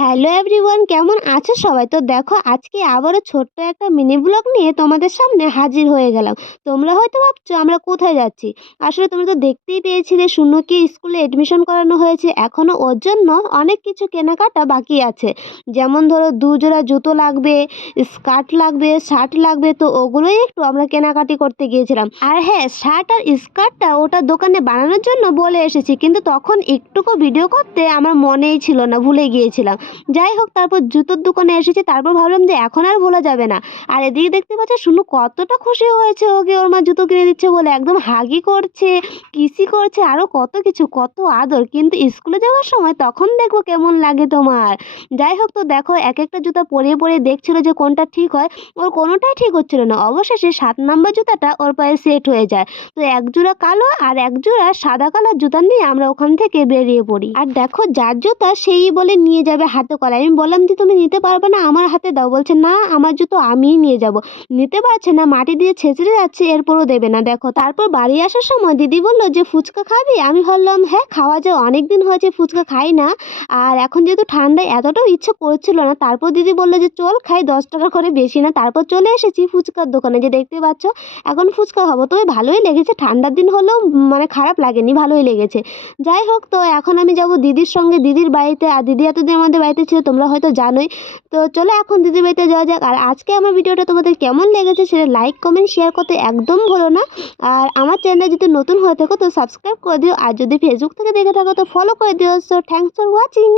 Hello everyone, কেমন আছো সবাই? তো দেখো আজকে আবারও ছোট্ট একটা মিনি ব্লগ নিয়ে তোমাদের সামনে হাজির হয়ে গেলাম। তোমরা হয়তো ভাবছো আমরা কোথায় যাচ্ছি। আসলে তোমরা তো দেখতেই পেয়েছিলে শুনুকে স্কুলে এডমিশন করানো হয়েছে। এখনও ওর জন্য অনেক কিছু কেনাকাটা বাকি আছে। যেমন ধরো 2 জোড়া জুতো লাগবে, স্কার্ট লাগবে, শার্ট লাগবে, তো ওগুলোই একটু আমরা কেনাকাটি করতে গিয়েছিলাম। আর হ্যাঁ, শার্ট আর স্কার্টটা ওটা দোকানে বানানোর জন্য বলে এসেছি, কিন্তু তখন একটুকু ভিডিও করতে আমার মনেই ছিল না, ভুলে গিয়েছিলাম। যাই হোক, তারপর জুতোর দোকানে এসেছি, তারপর ভাবলাম যে এখন আর ভোলা যাবে না। আর এদিকে দেখতে পাচ্ছ শুনু কতটা খুশি হয়েছে, ওকে ওর মা জুতো কিনে দিচ্ছে বলে একদম হাগি করছে, কিসি করছে, আরও কত কিছু, কত আদর। কিন্তু স্কুলে যাওয়ার সময় তখন দেখবো কেমন লাগে তোমার। যাই হোক, তো দেখো এক একটা জুতা পরিয়ে পরিয়ে দেখছিল যে কোনটা ঠিক হয়। ওর কোনোটাই ঠিক হচ্ছিল না। অবশেষে 7 নম্বর জুতাটা ওর পায়ে সেট হয়ে যায়। তো এক জোড়া কালো আর এক জোড়া সাদা কালার জুতা নিয়ে আমরা ওখান থেকে বেরিয়ে পড়ি। আর দেখো যার জুতা সেই বলে নিয়ে যাবে হাতে করে। আমি বললাম যে তুমি নিতে পারবে না, আমার হাতে দাও। বলছে না, আমার জুতো আমিই নিয়ে যাব। নিতে পারছে না, মাটি দিয়ে ছেঁচড়ে যাচ্ছে, এরপরও দেবে না। দেখো তারপর বাড়ি আসার সময় দিদি বলল যে ফুচকা খাবি? আমি ভাবলাম হ্যাঁ খাওয়া যায়, অনেক দিন হয়েছে ফুচকা খাই না। আর এখন যেহেতু ঠান্ডায় এতটাও ইচ্ছে করছিল না, তারপর দিদি বললো যে চল খাই, 10 টাকা করে, বেশি না। তারপর চলে এসেছি ফুচকার দোকানে, যে দেখতে পাচ্ছ এখন ফুচকা খাবো। তবে ভালোই লেগেছে, ঠান্ডার দিন হলেও মানে খারাপ লাগেনি, ভালোই লেগেছে। যাই হোক, তো এখন আমি যাব দিদির সঙ্গে দিদির বাড়িতে। আর দিদি এতদিন আমাদের বাড়িতে ছিল, তোমরা হয়তো জানোই। তো চলো এখন দিদির বাড়িতে যাওয়া যাক। আর আজকে আমার ভিডিওটা তোমাদের কেমন লেগেছে সেটা লাইক কমেন্ট শেয়ার করতে একদম ভুলো না। আর আমার চ্যানেলে যদি নতুন হয়ে থাকো তো সাবস্ক্রাইব করে দিও, আর যদি ফেসবুক থেকে দেখে থাকো তো ফলো করে দিও। So thanks for watching.